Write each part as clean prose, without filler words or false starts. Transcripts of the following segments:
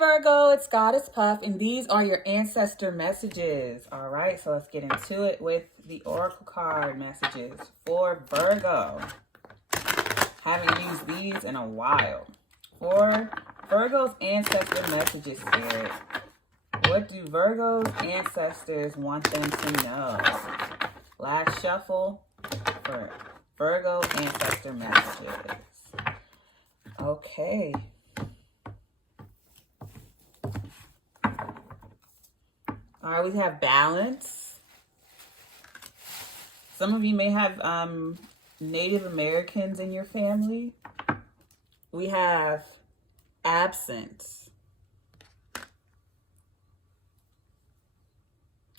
Virgo, it's Goddess Puff, and these are your ancestor messages. All right, so let's get into it with the oracle card messages for Virgo. Haven't used these in a while. For Virgo's ancestor messages, Spirit, what do Virgo's ancestors want them to know? Last shuffle for Virgo ancestor messages. Okay. All right, we have balance. Some of you may have Native Americans in your family. We have absence.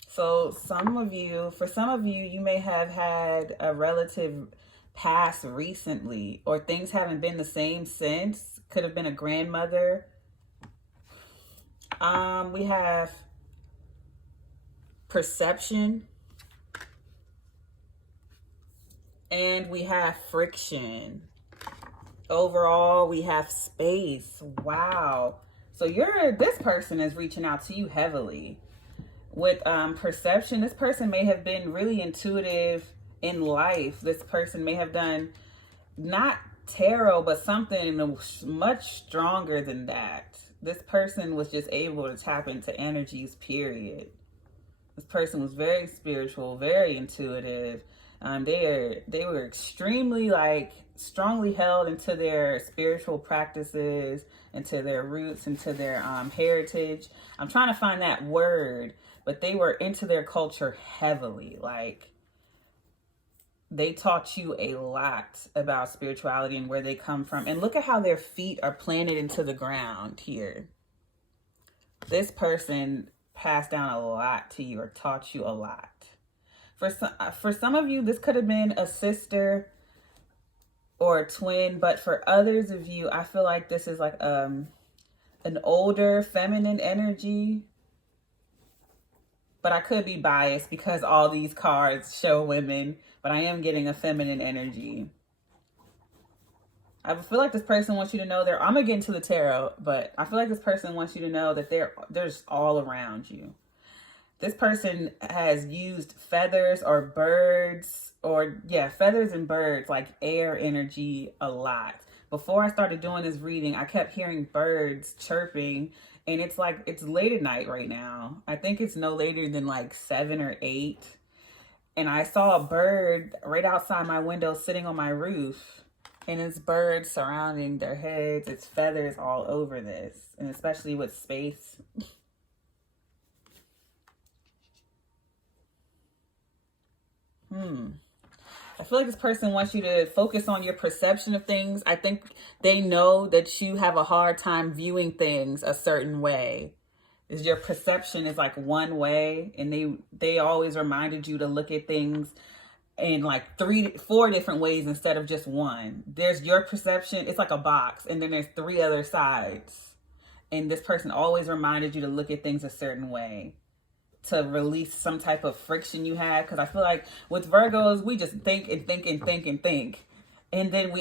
So for some of you, you may have had a relative pass recently, or things haven't been the same since. Could have been a grandmother. We have perception, and we have friction. Overall, we have space. Wow. So this person is reaching out to you heavily. With perception, this person may have been really intuitive in life. This person may have done not tarot, but something much stronger than that. This person was just able to tap into energies, period. This person was very spiritual, very intuitive. They were extremely strongly held into their spiritual practices, into their roots, into their heritage. I'm trying to find that word, but they were into their culture heavily. They taught you a lot about spirituality and where they come from. And look at how their feet are planted into the ground here. This person passed down a lot to you or taught you a lot. For some of you, this could have been a sister or a twin, but for others of you, I feel like this is like an older feminine energy. But I could be biased because all these cards show women, but I am getting a feminine energy. I feel like this person wants you to know I'm going to get into the tarot, but I feel like this person wants you to know that they're just all around you. This person has used feathers or birds feathers and birds, like air energy, a lot. Before I started doing this reading, I kept hearing birds chirping, and it's late at night right now. I think it's no later than 7 or 8. And I saw a bird right outside my window sitting on my roof. And it's birds surrounding their heads. It's feathers all over this. And especially with space. I feel like this person wants you to focus on your perception of things. I think they know that you have a hard time viewing things a certain way. Your perception is one way. And they always reminded you to look at things in 4 different ways instead of just one. There's your perception. It's like a box. And then there's 3 other sides. And this person always reminded you to look at things a certain way to release some type of friction you have. Because I feel like with Virgos, we just think and think and think and think. And then we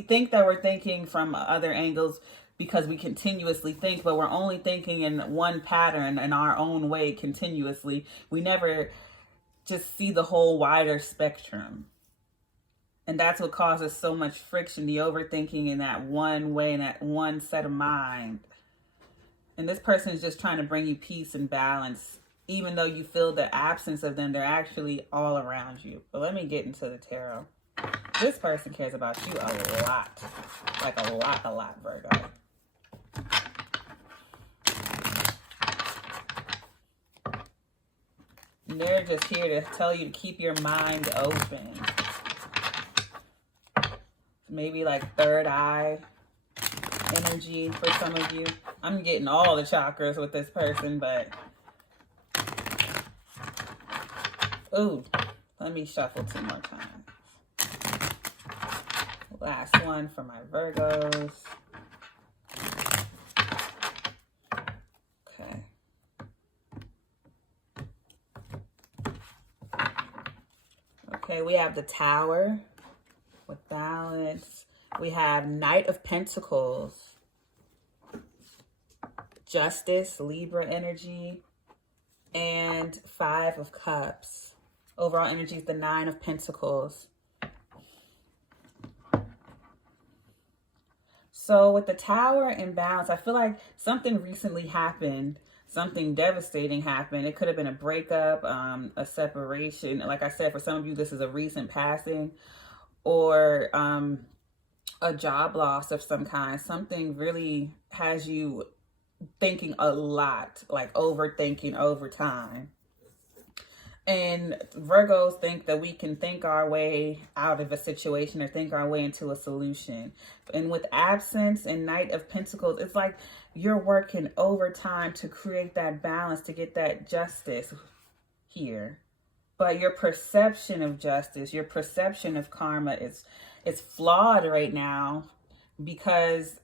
think that we're thinking from other angles because we continuously think, but we're only thinking in one pattern in our own way continuously. We never just see the whole wider spectrum. And that's what causes so much friction, the overthinking in that one way, in that one set of mind. And this person is just trying to bring you peace and balance. Even though you feel the absence of them, they're actually all around you. But let me get into the tarot. This person cares about you a lot. A lot, Virgo. And they're just here to tell you to keep your mind open. Maybe third eye energy for some of you. I'm getting all the chakras with this person, but ooh, let me shuffle 2 more times. Last one for my Virgos. Okay. Okay, we have the Tower with balance. We have Knight of Pentacles Justice, Libra energy, and 5 of Cups. Overall energy is the 9 of Pentacles. So with the Tower in balance, I feel like something recently happened. Something devastating happened. It could have been a breakup, a separation. Like I said, for some of you, this is a recent passing, or a job loss of some kind. Something really has you thinking a lot, like overthinking over time. And Virgos think that we can think our way out of a situation or think our way into a solution. And with absence and Knight of Pentacles, it's like you're working overtime to create that balance, to get that justice here. But your perception of justice, your perception of karma is flawed right now because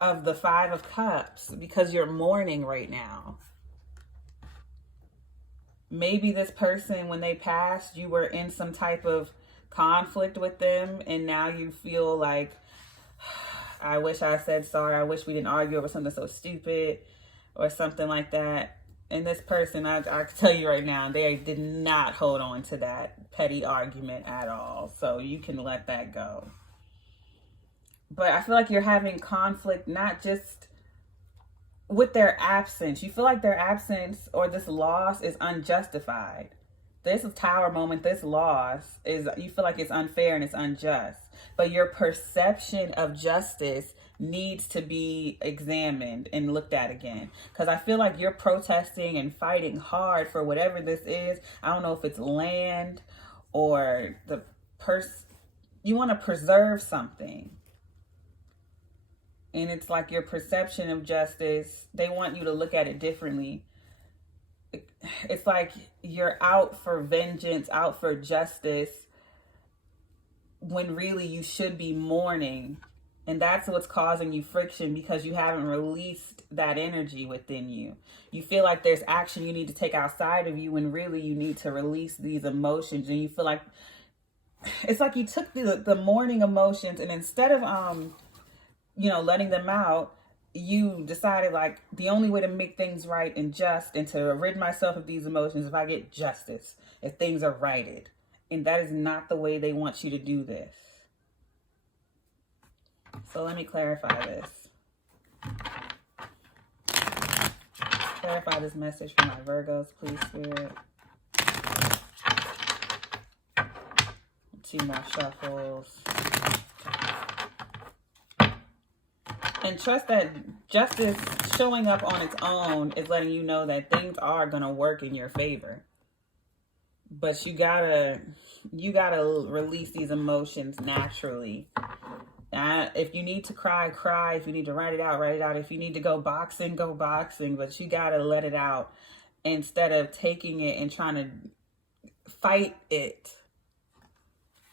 of the 5 of Cups, because you're mourning right now. Maybe this person, when they passed, you were in some type of conflict with them, and now you feel like, I wish I said sorry, I wish we didn't argue over something so stupid, or something like that. And this person, I can tell you right now, they did not hold on to that petty argument at all. So you can let that go. But I feel like you're having conflict, not just with their absence. You feel like their absence or this loss is unjustified. This Tower moment, this loss is, you feel like it's unfair and it's unjust. But your perception of justice needs to be examined and looked at again. Because I feel like you're protesting and fighting hard for whatever this is. I don't know if it's land or you want to preserve something. And it's like your perception of justice, they want you to look at it differently. It's like you're out for vengeance, out for justice, when really you should be mourning. And that's what's causing you friction, because you haven't released that energy within you. You feel like there's action you need to take outside of you, when really you need to release these emotions. And you feel like, it's like you took the mourning emotions, and instead of, letting them out, you decided like the only way to make things right and just and to rid myself of these emotions if I get justice, if things are righted. And that is not the way they want you to do this. So let me clarify this. Clarify this message for my Virgos, please, Spirit. 2 more shuffles. And trust that justice showing up on its own is letting you know that things are going to work in your favor. But you gotta release these emotions naturally. If you need to cry, cry. If you need to write it out, write it out. If you need to go boxing, go boxing. But you gotta let it out instead of taking it and trying to fight it.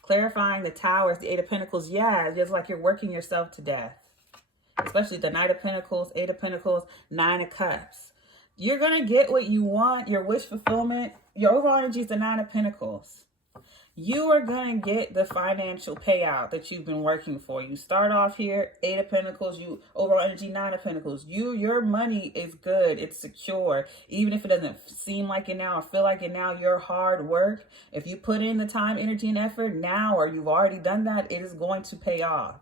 Clarifying the Towers, the 8 of Pentacles. Yeah, it's just like you're working yourself to death. Especially the Knight of Pentacles, 8 of Pentacles, 9 of Cups. You're going to get what you want, your wish fulfillment. Your overall energy is the 9 of Pentacles. You are going to get the financial payout that you've been working for. You start off here, 8 of Pentacles, you overall energy, 9 of Pentacles. Your money is good. It's secure. Even if it doesn't seem like it now or feel like it now, your hard work, if you put in the time, energy, and effort now, or you've already done that, it is going to pay off.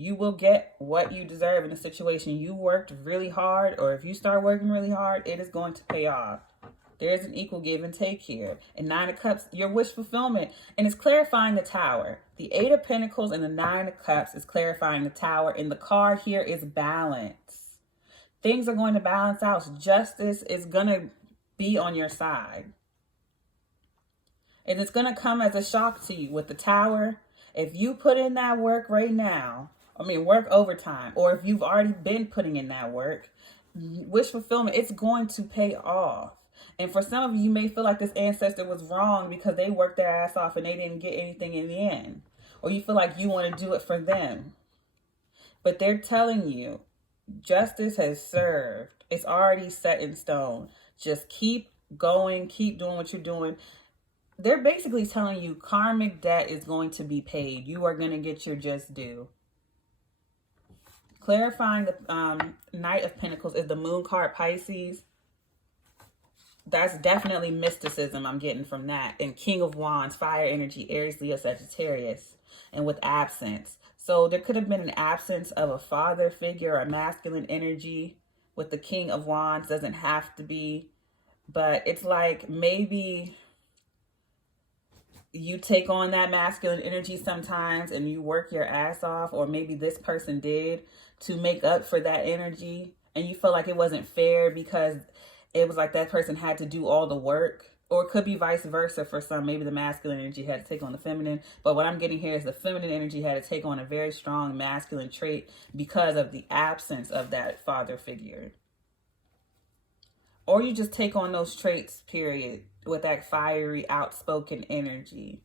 You will get what you deserve in a situation. You worked really hard, or if you start working really hard, it is going to pay off. There is an equal give and take here. And 9 of Cups, your wish fulfillment. And it's clarifying the Tower. The 8 of Pentacles and the 9 of Cups is clarifying the Tower. And the card here is balance. Things are going to balance out. Justice is going to be on your side. And it's going to come as a shock to you with the Tower. If you put in that work right now, work overtime, or if you've already been putting in that work, wish fulfillment, it's going to pay off. And for some of you, you may feel like this ancestor was wrong because they worked their ass off and they didn't get anything in the end. Or you feel like you want to do it for them. But they're telling you, justice has served. It's already set in stone. Just keep going, keep doing what you're doing. They're basically telling you karmic debt is going to be paid. You are going to get your just due. Clarifying the Knight of Pentacles is the Moon card, Pisces. That's definitely mysticism I'm getting from that. And King of Wands, fire energy, Aries, Leo, Sagittarius. And with absence. So there could have been an absence of a father figure or masculine energy. With the King of Wands, doesn't have to be. But it's like maybe you take on that masculine energy sometimes and you work your ass off. Or maybe this person did to make up for that energy. And you feel like it wasn't fair because it was like that person had to do all the work. Or it could be vice versa for some. Maybe the masculine energy had to take on the feminine. But what I'm getting here is the feminine energy had to take on a very strong masculine trait because of the absence of that father figure. Or you just take on those traits, period, with that fiery, outspoken energy.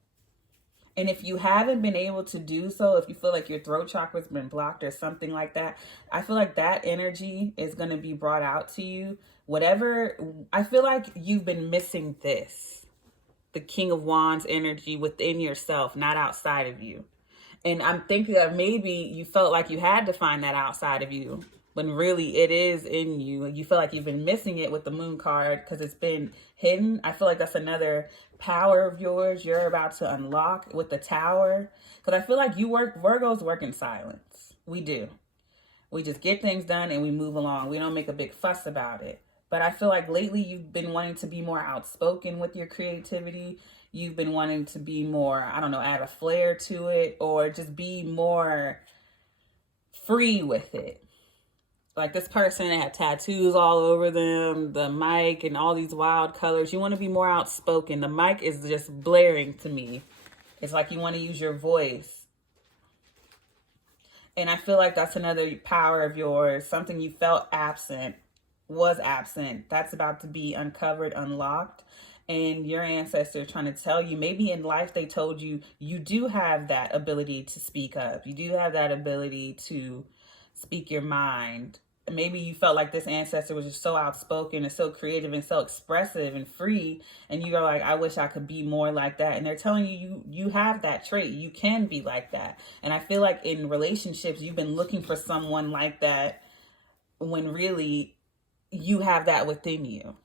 And if you haven't been able to do so, if you feel like your throat chakra's been blocked or something like that, I feel like that energy is going to be brought out to you. Whatever, I feel like you've been missing this. The King of Wands energy within yourself, not outside of you. And I'm thinking that maybe you felt like you had to find that outside of you, when really it is in you. You feel like you've been missing it with the Moon card because it's been hidden. I feel like that's another power of yours you're about to unlock with the Tower. Because I feel like Virgos work in silence. We do. We just get things done and we move along. We don't make a big fuss about it. But I feel like lately you've been wanting to be more outspoken with your creativity. You've been wanting to be more, I don't know, add a flair to it, or just be more free with it. Like this person had tattoos all over them, the mic and all these wild colors. You want to be more outspoken. The mic is just blaring to me. It's like you want to use your voice. And I feel like that's another power of yours. Something you felt was absent. That's about to be uncovered, unlocked. And your ancestor trying to tell you, maybe in life they told you, you do have that ability to speak up. You do have that ability to speak your mind. Maybe you felt like this ancestor was just so outspoken and so creative and so expressive and free. And you're like, I wish I could be more like that. And they're telling you, you have that trait. You can be like that. And I feel like in relationships, you've been looking for someone like that when really you have that within you.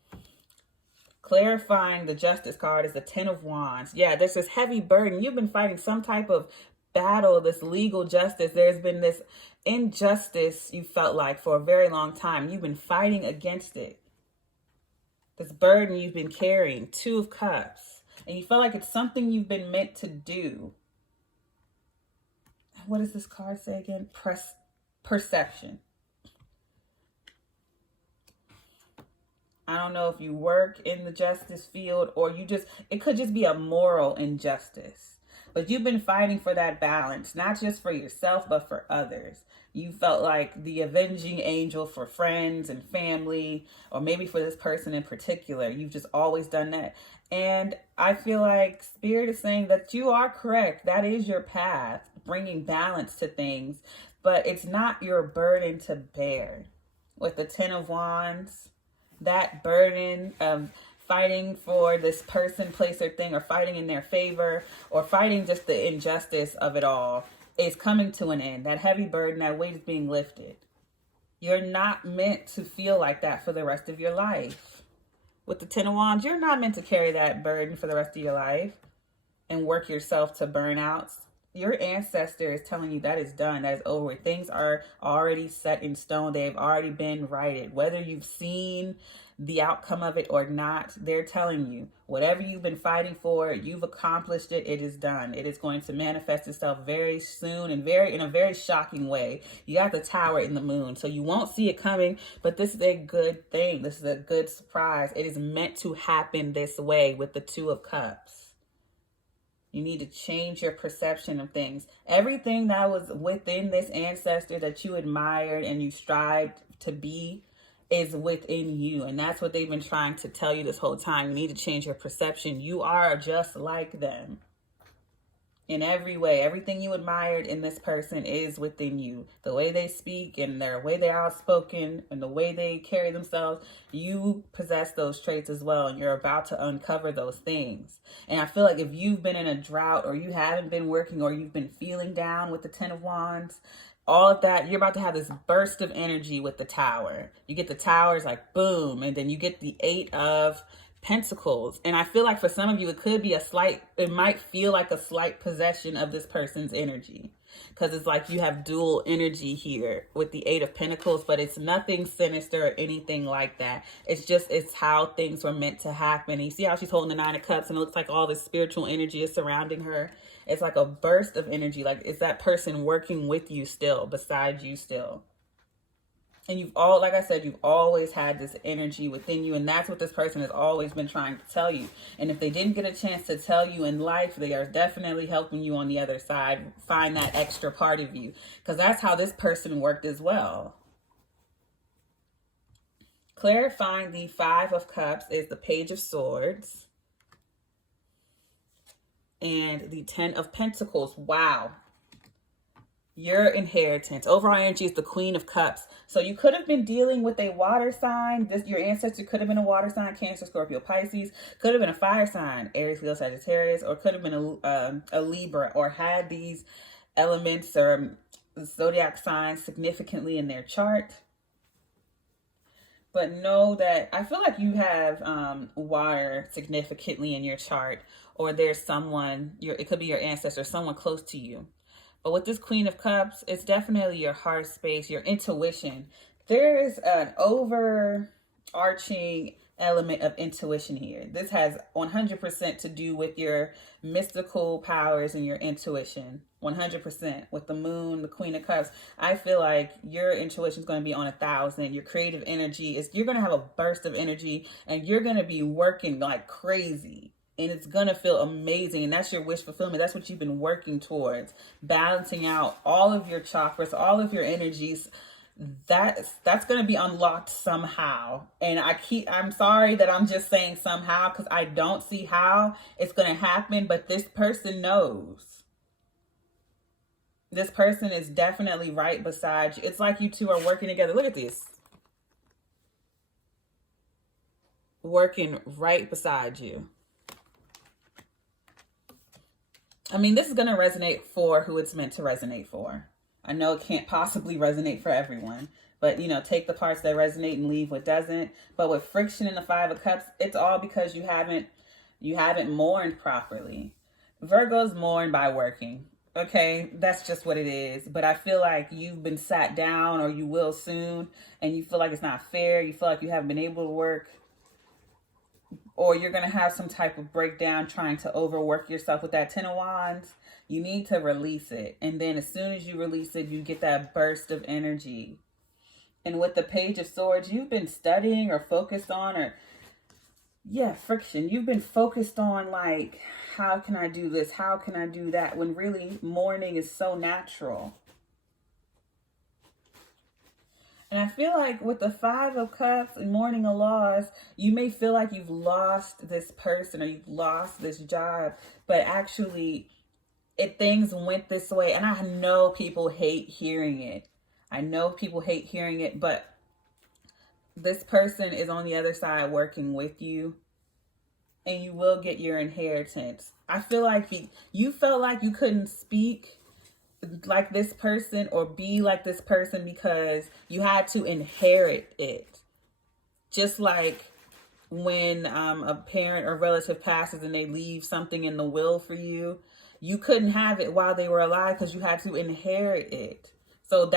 Clarifying the Justice card is the Ten of Wands. Yeah, there's this heavy burden. You've been fighting some type of battle, this legal justice. There's been this injustice you felt like for a very long time. You've been fighting against it. This burden you've been carrying, Two of Cups. And you feel like it's something you've been meant to do. What does this card say again? Perception. I don't know if you work in the justice field or it could just be a moral injustice. But you've been fighting for that balance, not just for yourself, but for others. You felt like the avenging angel for friends and family, or maybe for this person in particular. You've just always done that. And I feel like Spirit is saying that you are correct. That is your path, bringing balance to things. But it's not your burden to bear. With the Ten of Wands, that burden of fighting for this person, place, or thing, or fighting in their favor, or fighting just the injustice of it all is coming to an end. That heavy burden, that weight is being lifted. You're not meant to feel like that for the rest of your life. With the Ten of Wands, you're not meant to carry that burden for the rest of your life and work yourself to burnouts. Your ancestor is telling you that is done, that is over. Things are already set in stone. They've already been righted. Whether you've seen the outcome of it or not, they're telling you whatever you've been fighting for, you've accomplished it. It is done. It is going to manifest itself very soon and in a very shocking way. You got the Tower in the Moon, so you won't see it coming, but this is a good thing. This is a good surprise. It is meant to happen this way with the Two of Cups. You need to change your perception of things. Everything that was within this ancestor that you admired and you strived to be is within you. And that's what they've been trying to tell you this whole time. You need to change your perception. You are just like them. In every way, everything you admired in this person is within you. The way they speak and the way they're outspoken and the way they carry themselves, you possess those traits as well. And you're about to uncover those things. And I feel like if you've been in a drought or you haven't been working or you've been feeling down with the Ten of Wands, all of that, you're about to have this burst of energy with the Tower. You get the Towers like boom, and then you get the 8 of Pentacles. And I feel like for some of you, it could be it might feel like a slight possession of this person's energy. Because it's like you have dual energy here with the 8 of Pentacles, but it's nothing sinister or anything like that. It's how things were meant to happen. And you see how she's holding the 9 of Cups, and it looks like all this spiritual energy is surrounding her. It's like a burst of energy. Like, is that person working with you still, beside you still? And like I said, you've always had this energy within you. And that's what this person has always been trying to tell you. And if they didn't get a chance to tell you in life, they are definitely helping you on the other side find that extra part of you. Because that's how this person worked as well. Clarifying the 5 of Cups is the Page of Swords. And the 10 of Pentacles. Wow. Your inheritance. Overall energy is the Queen of Cups. So you could have been dealing with a water sign. Your ancestor could have been a water sign, Cancer, Scorpio, Pisces. Could have been a fire sign, Aries, Leo, Sagittarius. Or could have been a Libra, or had these elements or zodiac signs significantly in their chart. But know that I feel like you have water significantly in your chart. Or there's someone, it could be your ancestor, someone close to you. But with this Queen of Cups, it's definitely your heart space, your intuition. There is an overarching element of intuition here. This has 100% to do with your mystical powers and your intuition. 100%. With the Moon, the Queen of Cups, I feel like your intuition is going to be on 1,000. Your creative energy you're going to have a burst of energy, and you're going to be working like crazy. And it's going to feel amazing. And that's your wish fulfillment. That's what you've been working towards. Balancing out all of your chakras, all of your energies. That's going to be unlocked somehow. And I'm sorry that I'm just saying somehow, because I don't see how it's going to happen. But this person knows. This person is definitely right beside you. It's like you two are working together. Look at this. Working right beside you. I mean, this is going to resonate for who it's meant to resonate for. I know it can't possibly resonate for everyone, but, you know, take the parts that resonate and leave what doesn't. But with friction in the 5 of Cups, it's all because you haven't mourned properly. Virgos mourn by working. Okay, that's just what it is. But I feel like you've been sat down, or you will soon, and you feel like it's not fair. You feel like you haven't been able to work. Or you're going to have some type of breakdown trying to overwork yourself with that 10 of Wands. You need to release it. And then as soon as you release it, you get that burst of energy. And with the Page of Swords, you've been studying or focused on, friction. You've been focused on, like, how can I do this? How can I do that? When really mourning is so natural. And I feel like with the 5 of Cups and mourning a loss, you may feel like you've lost this person or you've lost this job, but actually things went this way. And I know people hate hearing it. But this person is on the other side working with you, and you will get your inheritance. I feel like you felt like you couldn't speak like this person or be like this person because you had to inherit it. Just like when a parent or relative passes and they leave something in the will for you, you couldn't have it while they were alive because you had to inherit it. So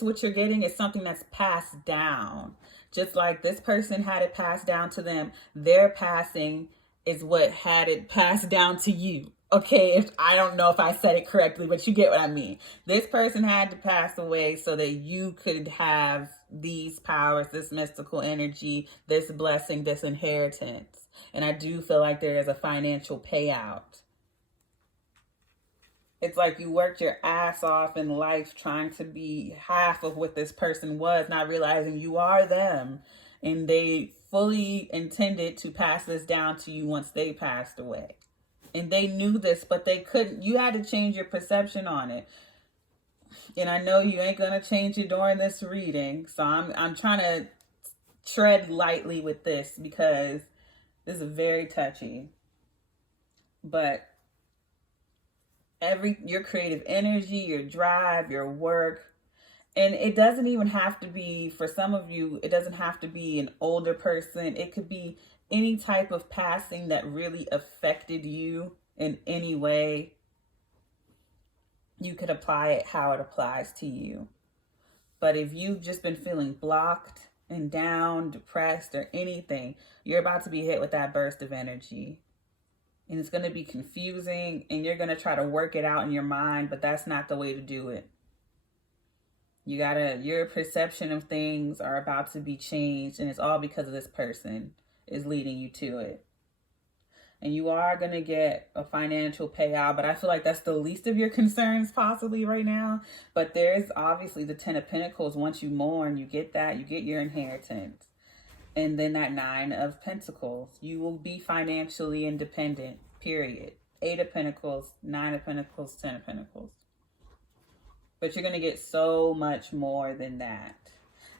what you're getting is something that's passed down. Just like this person had it passed down to them, their passing is what had it passed down to you. Okay, I don't know if I said it correctly, but you get what I mean. This person had to pass away so that you could have these powers, this mystical energy, this blessing, this inheritance. And I do feel like there is a financial payout. It's like you worked your ass off in life trying to be half of what this person was, not realizing you are them. And they fully intended to pass this down to you once they passed away. And they knew this, but they couldn't. You had to change your perception on it. And I know you ain't going to change it during this reading. So I'm trying to tread lightly with this because this is very touchy. But your creative energy, your drive, your work. And it doesn't even have to be, for some of you, it doesn't have to be an older person. It could be any type of passing that really affected you in any way. You could apply it how it applies to you. But if you've just been feeling blocked and down, depressed, or anything, you're about to be hit with that burst of energy. And it's going to be confusing, and you're going to try to work it out in your mind, but that's not the way to do it. Your perception of things are about to be changed, and it's all because of this person is leading you to it. And you are going to get a financial payout, but I feel like that's the least of your concerns possibly right now. But there's obviously the 10 of Pentacles. Once you mourn, you get that, you get your inheritance. And then that 9 of Pentacles, you will be financially independent, period. 8 of Pentacles, 9 of Pentacles, 10 of Pentacles. But you're going to get so much more than that.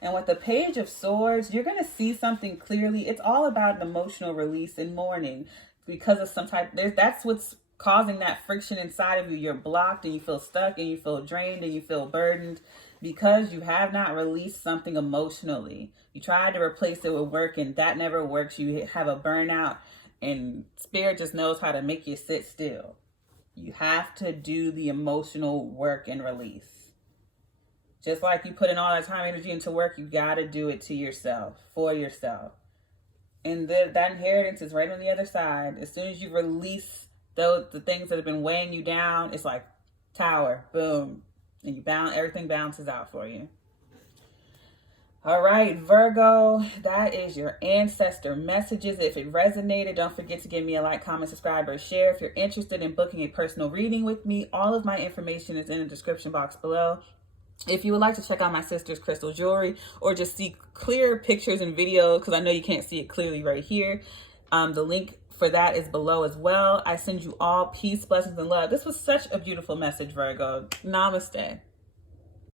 And with the Page of Swords, you're going to see something clearly. It's all about an emotional release and mourning because of some type. That's what's causing that friction inside of you. You're blocked and you feel stuck and you feel drained and you feel burdened because you have not released something emotionally. You tried to replace it with work and that never works. You have a burnout and Spirit just knows how to make you sit still. You have to do the emotional work and release. Just like you put in all that time and energy into work, you got to do it to yourself, for yourself. And that inheritance is right on the other side. As soon as you release the things that have been weighing you down, it's like tower, boom. And everything bounces out for you. All right, Virgo, that is your ancestor messages. If it resonated, don't forget to give me a like, comment, subscribe, or share. If you're interested in booking a personal reading with me, all of my information is in the description box below. If you would like to check out my sister's crystal jewelry or just see clear pictures and videos, because I know you can't see it clearly right here, the link for that is below as well. I send you all peace, blessings, and love. This was such a beautiful message, Virgo. Namaste.